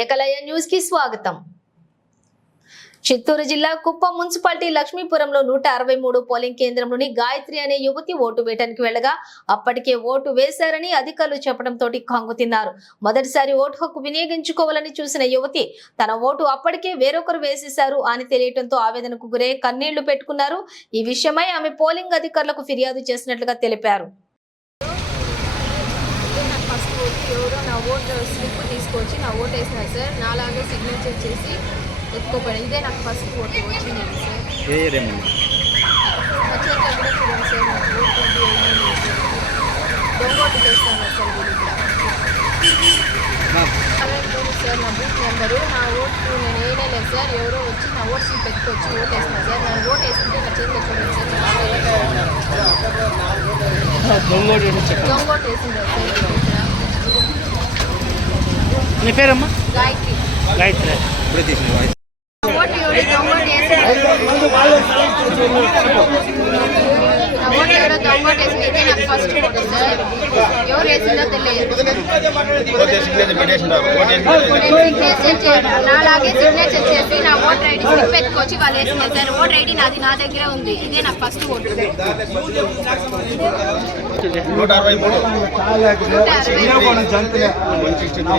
ఏకలయ న్యూస్కి స్వాగతం. చిత్తూరు జిల్లా కుప్పం మున్సిపాలిటీ లక్ష్మీపురంలో నూట అరవై మూడు పోలింగ్ కేంద్రంలోని గాయత్రి అనే యువతి ఓటు వేయడానికి వెళ్ళగా అప్పటికే ఓటు వేశారని అధికారులు చెప్పడంతో కంగుతిన్నారు మొదటిసారి ఓటు హక్కు వినియోగించుకోవాలని చూసిన యువతి తన ఓటు అప్పటికే వేరొకరు వేసేశారు అని తెలియటంతో ఆవేదనకు గురై కన్నీళ్ళు పెట్టుకున్నారు. ఈ విషయమై ఆమె పోలింగ్ అధికారులకు ఫిర్యాదు చేసినట్లుగా తెలిపారు. ఇదే నాకు ఫస్ట్ ఓటు ఎవరో నా ఓటు స్లిప్ తీసుకొచ్చి నా ఓటు వేసినారు సార్ నాలాగే సిగ్నేచర్ చేసి ఎత్తుకోపోయాను ఇదే నాకు ఫస్ట్ ఓటు వచ్చింది సార్. ఏ ఏరియా ఉంది వచ్చే కూడా చూడండి సార్ నాకు ఓటు సార్. ఓటు చేస్తాను సార్ వీళ్ళు సార్ నా బూత్ నెంబరు నా ఓటు నేను వేయలేదు సార్. ఎవరో వచ్చి నా ఓటు స్లిప్ ఎత్తుకొచ్చి ఓటు వేస్తున్నారు సార్. నా ఓటు వేసుకుంటే నా చేతిలో చూడండి సార్ దొంగ ఓటు వేసి చెప్పండి దొంగ ఓటు వేసిండ్రు సార్ ఇక్కడ నీ పేరమ్మా? గాయత్రి. గాయత్రి ఇప్పుడే తీసిన నా ఎవరో ఫస్ట్ ఎవరు వేసిందో తెలియదు నాలాగే సిగ్నేచర్ చేసి నా ఓటర్ ఐడి స్లిప్ వాళ్ళు వేసింది సార్ ఓటర్ ఐడి నాది నా దగ్గర ఉంది ఇదే నా ఫస్ట్ ఓటు నూట అరవై మూడు. One sixty three.